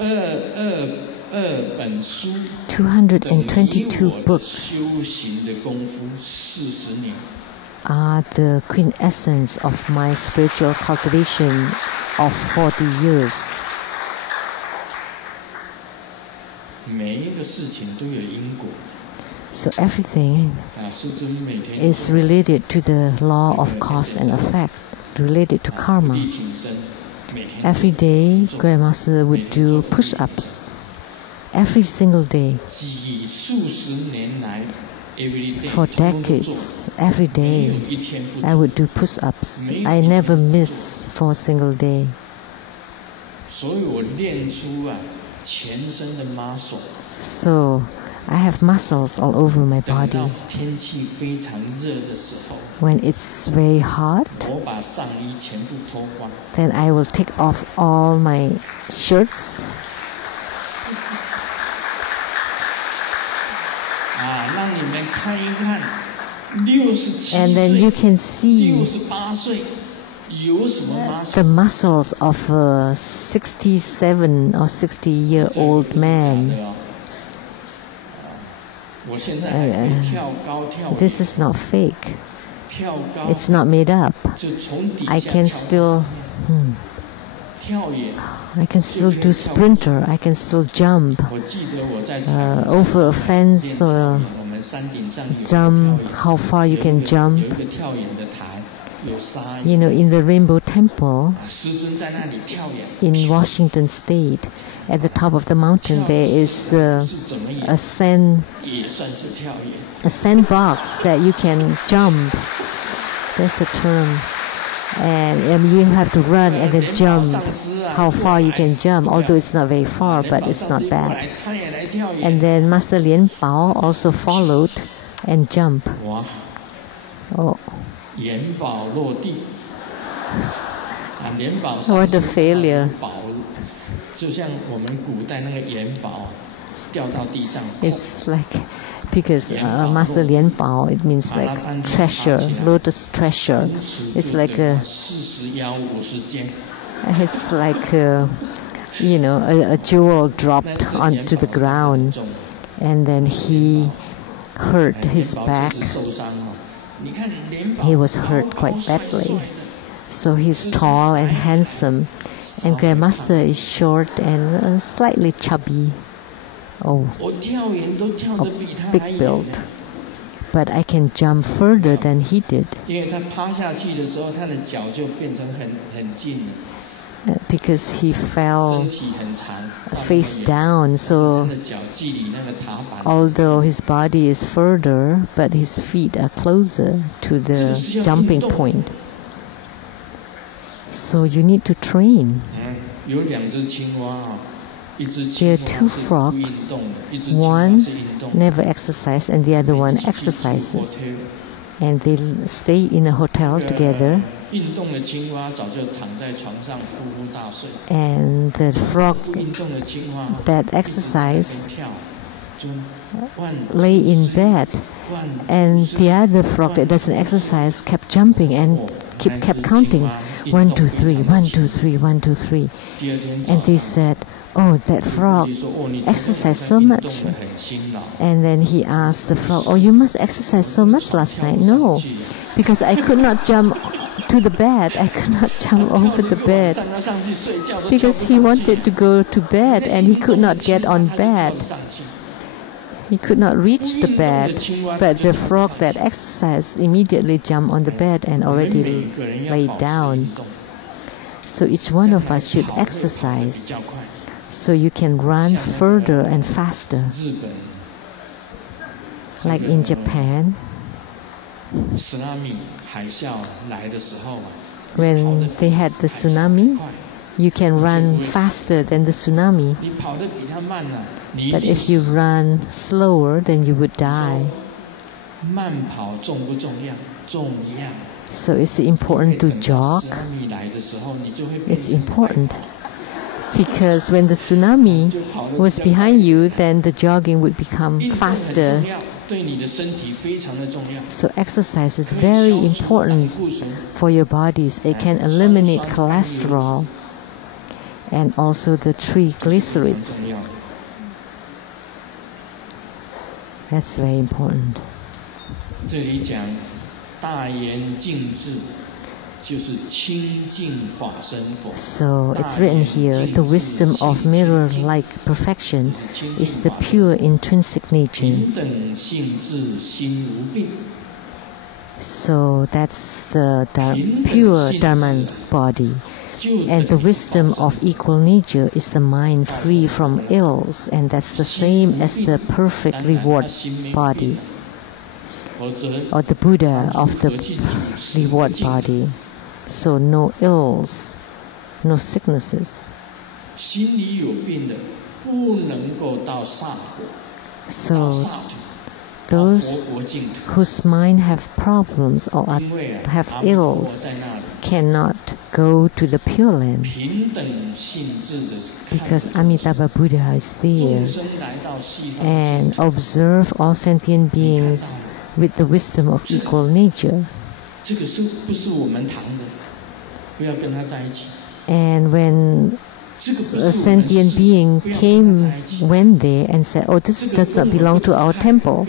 222 books are the quintessence of my spiritual cultivation of 40 years. So everything is related to the law of cause and effect, related to karma. Every day, Grandmaster would do push-ups. Every single day. For decades, every day, I would do push-ups. I never miss for a single day. So, I have muscles all over my body. When it's very hot, then I will take off all my shirts. And then you can see the muscles of a 67 or 60-year-old man. This is not fake. It's not made up. I can still do sprinter. I can still jump over a fence or jump. How far you can jump? You know, in the Rainbow Temple in Washington State, at the top of the mountain, there is a sandbox that you can jump. That's a term. And you have to run and then jump. How far you can jump, although it's not very far, but it's not bad. And then Master Lian Bao also followed and jumped. Oh. What a failure. It's like, because Master Lian Bao, it means like treasure, lotus treasure. It's like a jewel dropped onto the ground, and then he hurt his back. He was hurt quite badly. So he's tall and handsome, and Grandmaster is short and slightly chubby. Big build. But I can jump further than he did. Because he fell face down, so although his body is further, but his feet are closer to the jumping point. So you need to train. There are two frogs. One never exercises and the other one exercises. And they stay in a hotel together. And the frog that exercise lay in bed. And the other frog that doesn't exercise kept jumping and kept counting. 1, 2, 3, 1, 2, 3, 1, 2, 3. And they said, "Oh, that frog exercised so much." And then he asked the frog, "Oh, you must exercise so much last night." "No, because I could not jump to the bed. I could not jump over the bed." Because he wanted to go to bed and he could not get on bed. He could not reach the bed, but the frog that exercised immediately jumped on the bed and already laid down. So each one of us should exercise so you can run further and faster. Like in Japan, when they had the tsunami, you can run faster than the tsunami. But if you run slower, then you would die. So it's important to jog. It's important. Because when the tsunami was behind you, then the jogging would become faster. So exercise is very important for your bodies. It can eliminate cholesterol. and also the triglycerides. That's very important. 这里讲大言净智，就是清净法身佛。 So it's written here, the wisdom of mirror-like perfection is the pure intrinsic nature. 平等性智，心无病。 So that's the pure Dharma body. And the wisdom of equal nature is the mind free from ills, and that's the same as the perfect reward body, or the Buddha of the reward body. So no ills, no sicknesses. So those whose mind have problems or have ills cannot go to the Pure Land, because Amitabha Buddha is there and observe all sentient beings with the wisdom of equal nature. And when a sentient being went there and said, "Oh, this does not belong to our temple,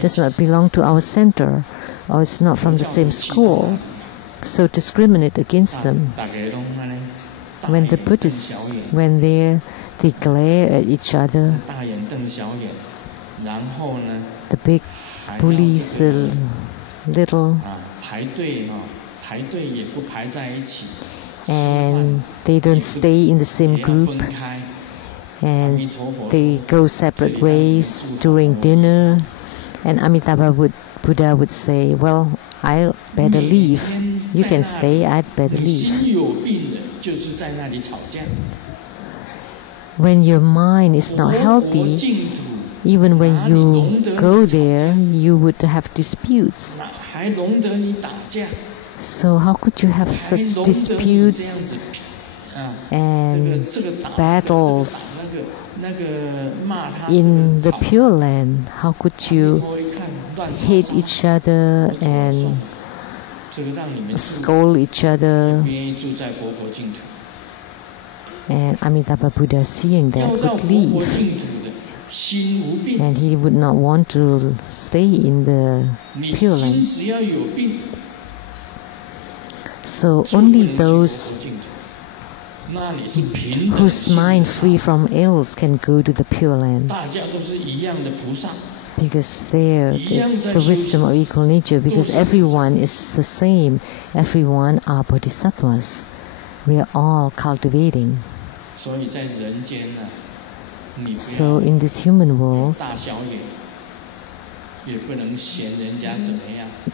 does not belong to our center, or it's not from the same school," so discriminate against them. When the Buddhists went there, they glare at each other. The big bullies the little, and they don't stay in the same group, and they go separate ways during dinner. And Amitabha Buddha would say, "Well, I'll better leave. You can stay, I'd better leave." When your mind is not healthy, even when you go there, you would have disputes. So how could you have such disputes and battles in the Pure Land? How could you hate each other and scold each other? And Amitabha Buddha, seeing that, would leave. And he would not want to stay in the Pure Land. So only those whose mind free from ills can go to the Pure Land, because there it's the wisdom of equal nature, because everyone is the same. Everyone are bodhisattvas. We are all cultivating. So in this human world,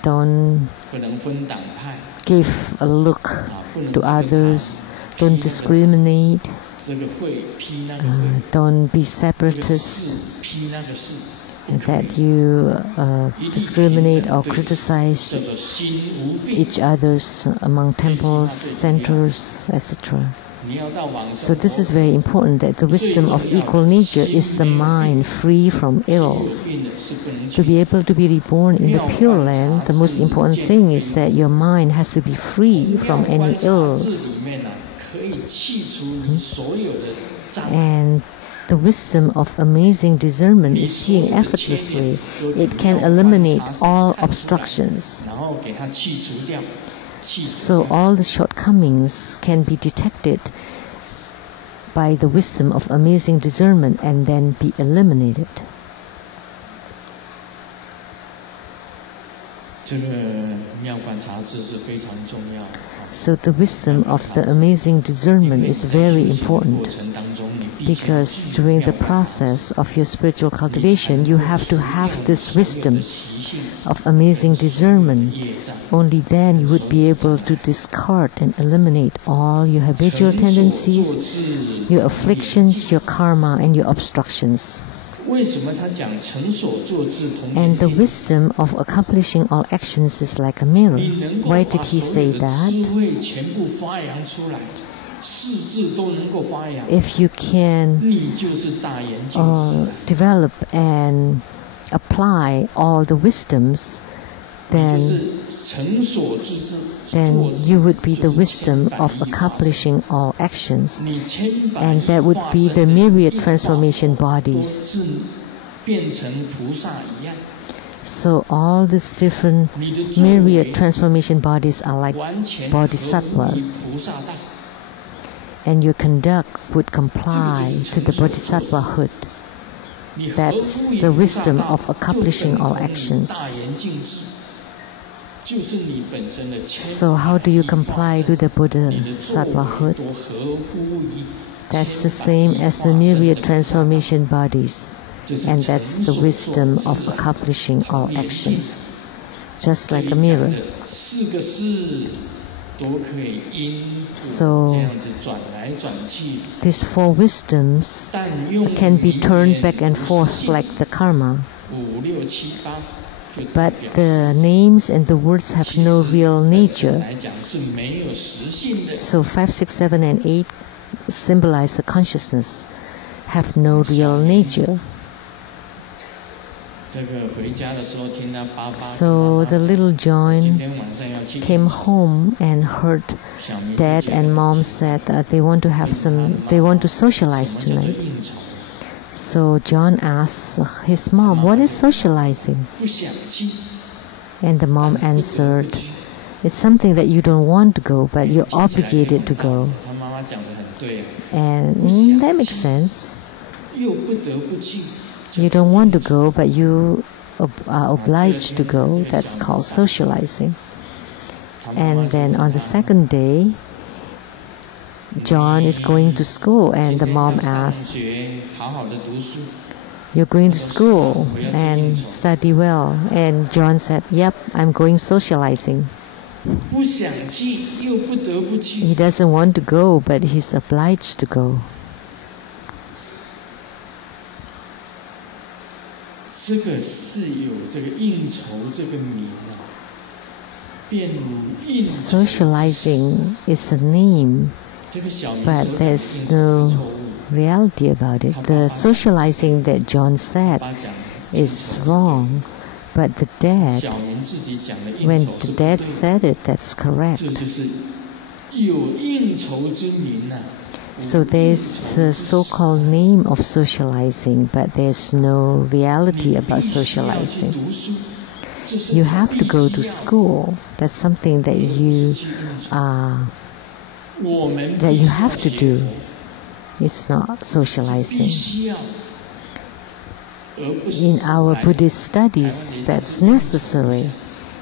don't give a look to others, don't discriminate, don't be separatist, that you discriminate or criticize each others among temples, centers, etc. So this is very important, that the wisdom of equal nature is the mind free from ills. To be able to be reborn in the Pure Land, the most important thing is that your mind has to be free from any ills. And the wisdom of amazing discernment is seeing effortlessly. It can eliminate all obstructions. So all the shortcomings can be detected by the wisdom of amazing discernment and then be eliminated. So the wisdom of the amazing discernment is very important, because during the process of your spiritual cultivation, you have to have this wisdom of amazing discernment. Only then you would be able to discard and eliminate all your habitual tendencies, your afflictions, your karma, and your obstructions. And the wisdom of accomplishing all actions is like a mirror. Why did he say that? If you can develop and apply all the wisdoms, then then you would be the wisdom of accomplishing all actions. And that would be the myriad transformation bodies. So all these different myriad transformation bodies are like bodhisattvas. And your conduct would comply to the bodhisattvahood. That's the wisdom of accomplishing all actions. So how do you comply to the bodhisattvahood? That's the same as the myriad transformation bodies. And that's the wisdom of accomplishing all actions. Just like a mirror. So these four wisdoms can be turned back and forth like the karma. But the names and the words have no real nature. So 5, 6, 7, and 8 symbolize the consciousness, have no real nature. So the little John came home and heard Dad and Mom said they want to socialize tonight. So John asked his mom, "What is socializing?" And the mom answered, "It's something that you don't want to go, but you're obligated to go." And that makes sense. You don't want to go, but you are obliged to go. That's called socializing. And then on the second day, John is going to school, and the mom asks, "You're going to school and study well?" And John said, "Yep, I'm going socializing." He doesn't want to go, but he's obliged to go. Socializing is a name, but there's no reality about it. The socializing that John said is wrong, but the dad, when the dad said it, that's correct. So there's the so-called name of socializing, but there's no reality about socializing. You have to go to school. That's something that you have to do. It's not socializing. In our Buddhist studies, that's necessary.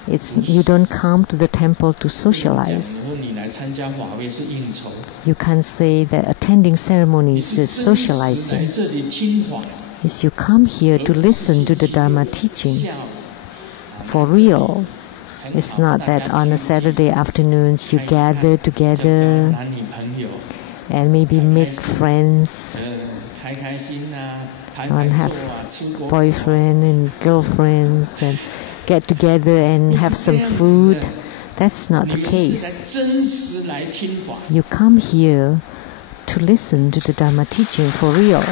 You don't come to the temple to socialize. You can't say that attending ceremonies is socializing. Yes, you come here to listen to the Dharma teaching for real. It's not that on a Saturday afternoons you gather together and maybe make friends and have boyfriend and girlfriends and get together and have some food. That's not the case. You come here to listen to the Dharma teaching for real.